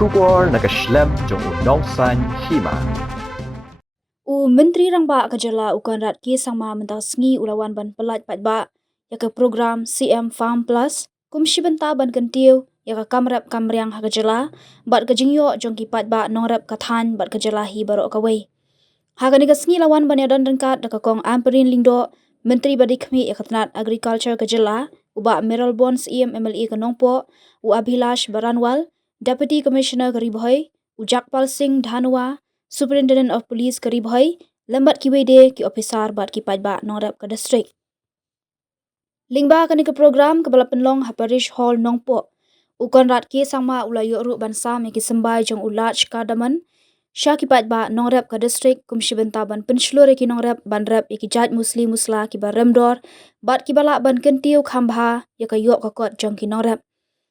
Shubor nakaslem jong nongsan Hima. Menteri Rangba Kajala Conrad Sangma mentasngi ulawan ban pelat Paidbah yaka program CM Farm Plus kumshibenta ban Kyntiew yaka kamrep kamriang Kajala bat kajingyo jongki Paidbah Nongrep kathan bat Kajala hi barok kawai. Hagani kasngi lawan ban yadan rengkat daka kong amperin lingdo Menteri Badikmi yaka tenat Agriculture Kajala uba Meral Bonds MLE Kanongpo Abhilash Baranwal Deputy Commissioner Karibhoy Jakpal Singh Dhanwa Superintendent of Police Karibhoy lambat kiwede ki officer bat ki Paidbah Nongrep ke district. Lingba kani ke program kepala penlong Parish Hall Nongpo Conrad Sangma ulayo ru bansa me ki sembai jong ulach kadaman Syaki Paidbah Nongrep ke district kumshibenta ban penslure ki Nongrep ban rep ki jaj muslim musla ki baremdor bat ki balak ban Kyntiew khambha yaka yok kakot jong ki Nongrep.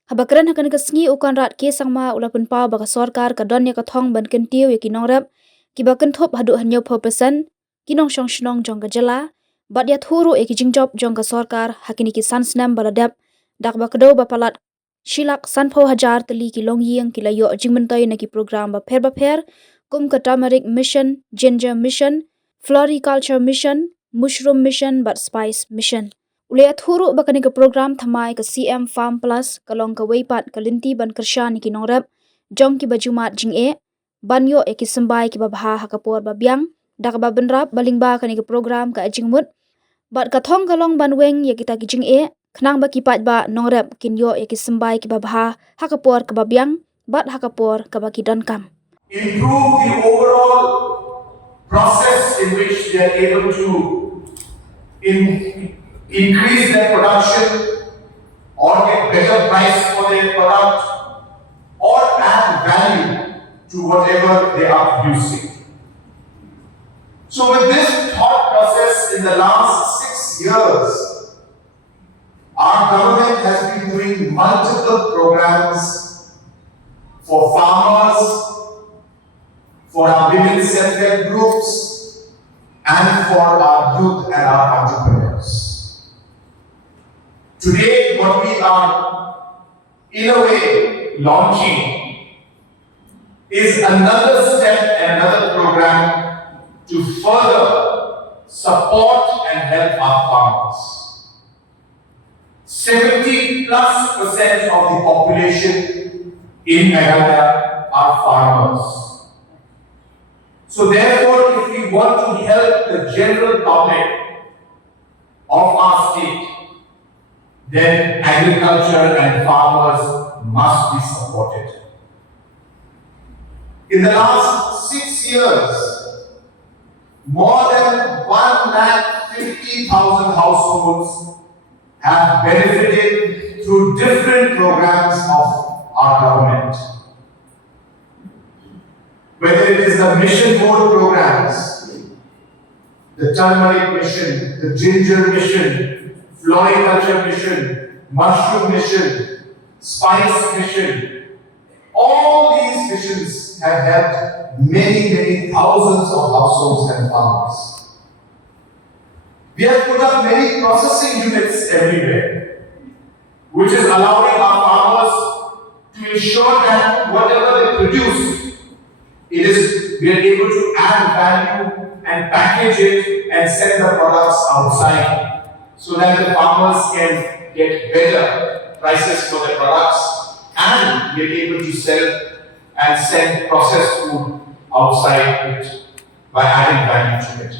Habakran hakan kesngi Conrad Sangma ula penpau baka sorkar ka don yaka thong ban Kyntiew yaki Nongrep ki bakan thop hadu hanyo persen ki nong shnong jong Kajala bat ya thuru ki jingjob jong ka sorkar hakini ki sansnam baladap dak bakdo bapalat Shilak sanpho hajar teli ki longyeng ki layo jingmentoy na ki program ba pher kum ka turmeric mission, ginger mission, floriculture mission, mushroom mission but spice mission. Ulea thuru bakani ka program thamai ka CM Farm Plus kalong ka weipat kalinti ban kersha ni ki Nongrep jong ki bajumat jing'e banyo ki sembai ki babha hakapor babyang dak ba benrap balingba kani ka program ka jingmut bat kathong kalong banweng ya kita ki jing'e Kenang baki Paidbah Nongrep kinyo ki sembai ki babha hakapor ke babyang bat hakapor ke baki dankam. Improve the overall process in which they are able to increase their production or get better price for their product or add value to whatever they are producing. So with this thought process in the last 6 years, our government has been doing multiple programs for farmers, for our women self-help groups, and for our youth and our entrepreneurs. Today, what we are in a way launching is another step, another program to further support and help our farmers. 70+% of the population in Meghalaya are farmers. So therefore, if we want to help the general public of our state, then agriculture and farmers must be supported. In the last 6 years, more than 150,000 households have benefited through different programs of our government. Whether it is the mission board programs, the turmeric mission, the ginger mission, floriculture mission, mushroom mission, spice mission, all these missions have helped many thousands of households and farmers. We have put up many processing units everywhere, which is allowing our farmers to ensure that whatever they produce, we are able to add value and package it and send the products outside so that the farmers can get better prices for their products and we are able to sell and send processed food outside it by adding value to it.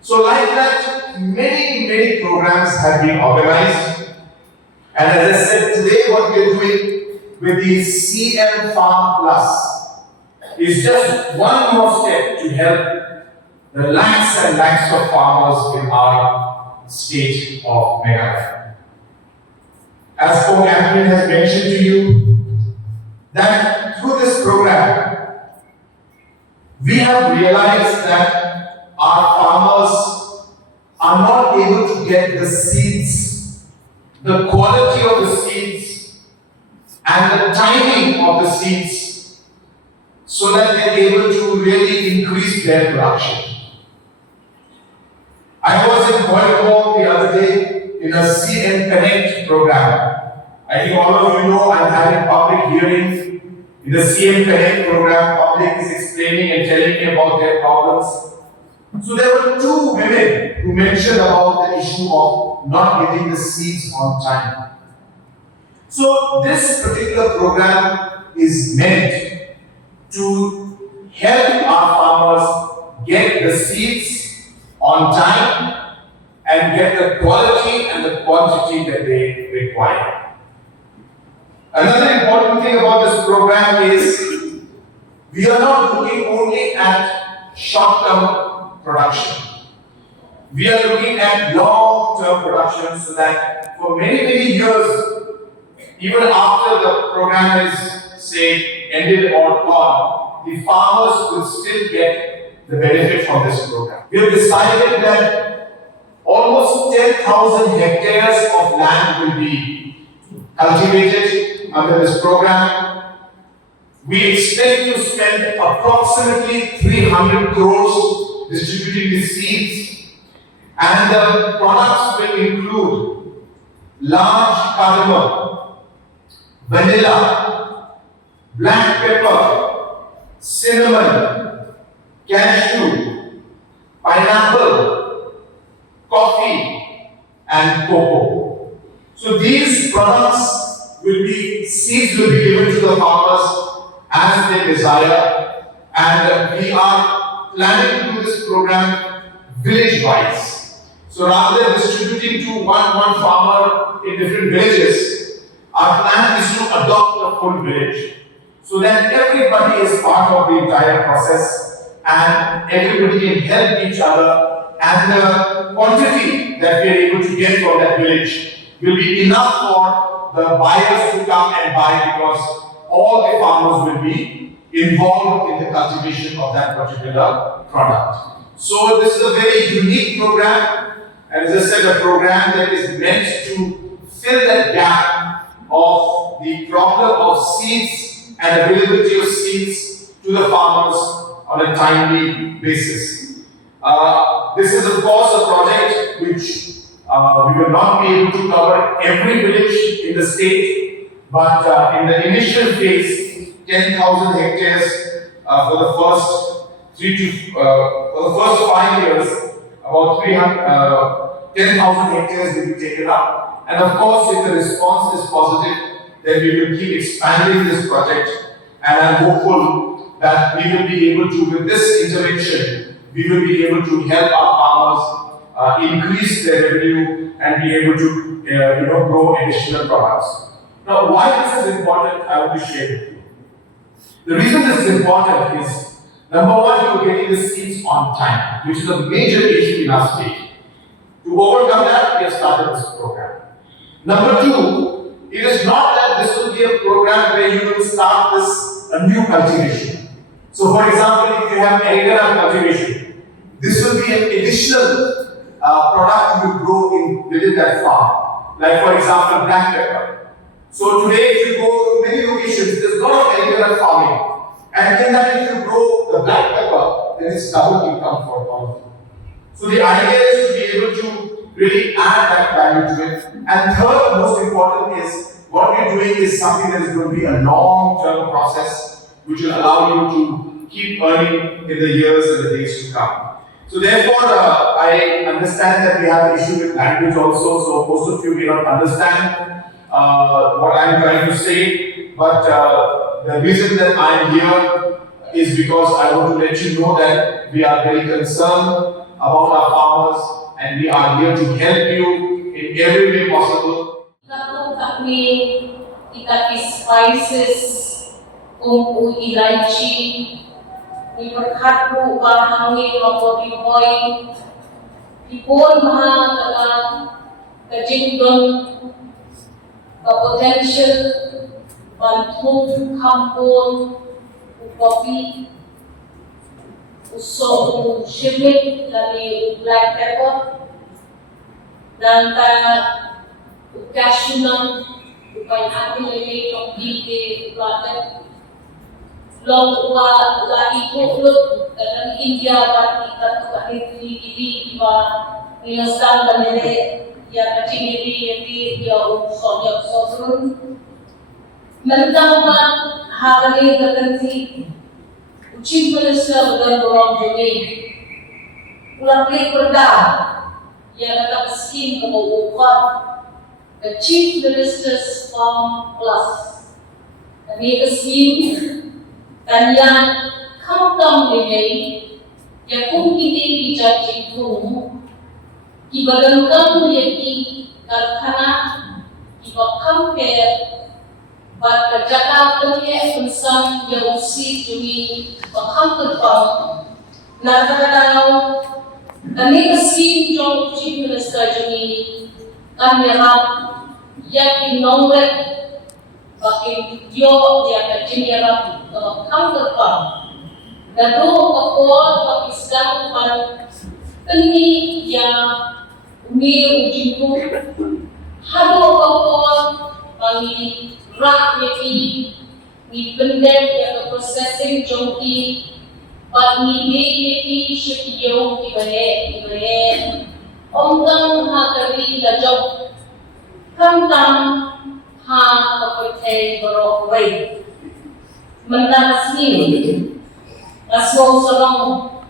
So like that, many programs have been organized. And as I said, today what we are doing with the CM Farm Plus is just one more step to help the lakhs and lakhs of farmers in our state of Meghalaya. As Conrad has mentioned to you, that through this program, we have realized that our farmers are not able to get the seeds, the quality of the seeds, and the timing of the seeds, so that they're able to really increase their production. I was in Paidbah the other day in a CM Connect program. I think all of you know I'm having public hearings In the CM Connect program, public is explaining and telling me about their problems. So there were two women who mentioned about the issue of not getting the seeds on time. So this particular program is meant to help our farmers get the seeds on time and get the quality and the quantity that they require. Another important thing about this program is we are not looking only at short-term production. We are looking at long-term production so that for many, many years, even after the program is, say, ended or gone, the farmers will still get the benefit from this program. We have decided that almost 10,000 hectares of land will be cultivated under this program. We expect to spend approximately 300 crores distributing the seeds, and the products will include large cardamom, vanilla, black pepper, cinnamon, cashew, pineapple, coffee, and cocoa. So these products seeds will be given to the farmers as they desire, and we are planning to do this program village-wise. So rather than distributing to one farmer in different villages, our plan is to adopt the full village so that everybody is part of the entire process and everybody can help each other, and the quantity that we are able to get from that village will be enough for the buyers to come and buy, because all the farmers will be involved in the cultivation of that particular product. So this is a very unique program, and as I said, a program that is meant to fill that gap of the problem of seeds and availability of seeds to the farmers on a timely basis. This is of course a project which we will not be able to cover every village in the state, but in the initial phase, 10,000 hectares for the first 5 years, about 10,000 hectares will be taken up. And of course, if the response is positive, then we will keep expanding this project. And I'm hopeful that we will be able to, with this intervention, we will be able to help our farmers increase their revenue and be able to grow additional products. Now, why this is important, I want to share with you. The reason this is important is, number one, you're getting the seeds on time, which is a major issue in our state. To overcome that, we have started this program. Number two, it is not that this will be a program where you will start a new cultivation. So, for example, if you have Nongrep cultivation, this will be an additional product you grow within that farm. Like, for example, black pepper. So today, if you go to many locations, there's a lot of Nongrep farming. And in that, if you grow the black pepper, then it's double income for all of you. So the idea is to be able to really add that value to it. And third, most important is, what we're doing is something that is going to be a long-term process, which will allow you to keep earning in the years and the days to come. So therefore, I understand that we have an issue with language also, so most of you may not understand what I'm trying to say, but the reason that I'm here is because I want to let you know that we are very concerned about our farmers, and we are here to help you in every way possible. Kami ikat spices, ilaichi, iperkatu bahangi maupun boy, ipon mahal Jingïohnong, potential bantu kampung, kopi, uso shimit lagi black pepper, dan Kyntiew upaya aku ini topi di belakang long la ikut dalam India bagi kita hari ini di Indonesia dan ini ya kecil ini dia usonya usosun mentang hakali kaganti Chief Minister Badan Dorong Jogi ulang kali perda yang tetap skim kemudian the Chief Minister's Farm Plus kami skim dan yang kamtam ini yang kini dijadi pun ibaratkan yaitu karena ibakam care But the Jakarta punya pensang yang usi jumi bakal terbang. Nakakataw, kami kasi jong Chief Minister jumi kami yakin Nongrep bakin yo dia kajinyarat bakal terbang. Lalu kapol Pakistan pan kini yang umir ujiku hado kapol bagi rak ni pendek yang processing jongki but ni syukiyo ibahe onggang hakari lajok kamtam ha kapatay borok way mendas ni asong salong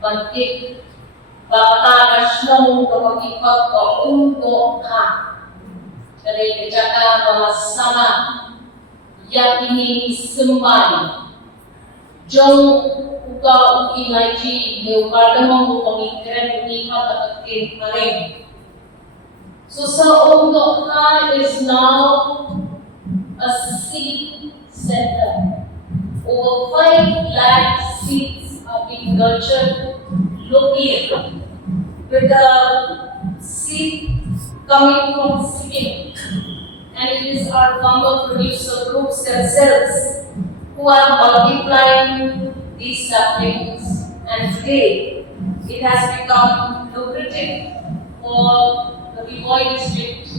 bantik bata asong kapakipak kaunto ka dari kejagaan bahasana yakini sembali jong uka uki laji neukardamong pemikiran unikat atakin paring. So untuk ka is now a seed center. Over 5 lakh seeds are being nurtured locally with the seed coming from Sikkim, and it is our farmer producer groups themselves who are multiplying these saplings, and today it has become lucrative for the Pyllait district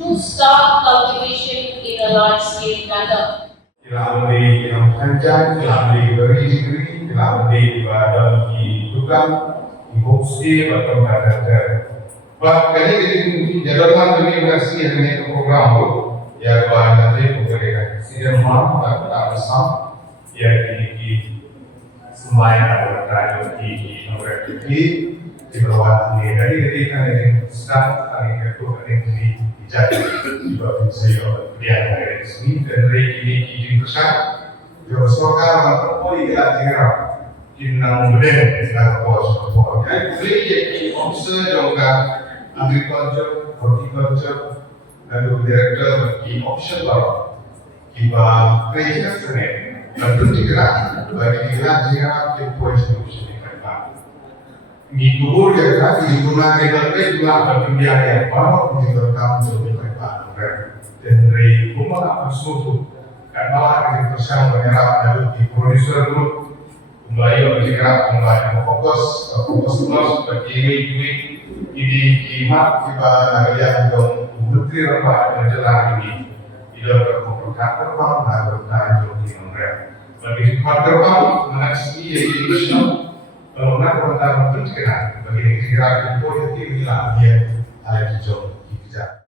to start cultivation in a large scale manner. Kita ambil yang panjang, kita ambil beri-beri, kita ambil dalam di tukang, di homestay atau ada. But kali ini jalan demi berhasil dengan program itu, ya bahan nanti bukan sidang malam tak bersam, ya di semua yang ada di Nongrep di bawah ini. Jadi kan ini sedang kali itu ini dijadi di bawah saya dia dari sini dan ini di pusat. Jauh sekarang apa yang kita kinang beden kita bos. Jadi beli officer juga agriculture, horticulture, lalu director di option baru, kita creation sebenarnya, lalu digerak, bagi digerak di posisi ini kan. Di kubur yang kami digunakan adalah dunia yang baru dilakukan untuk mereka, dan dari rumah bersuatu, karena kita bersama menyerap lalu di producer group, kembali bergerak, kembali fokus plus bagi ini Hima kita yang menteri rapat menjelang ini tidak berkomunikasi terbang dan bertanya di Nongrep. Bagi tempat terbang mengaksi yang diusul kalau nak pertama itu bagi negara itu politik inilah dia ada di jauh.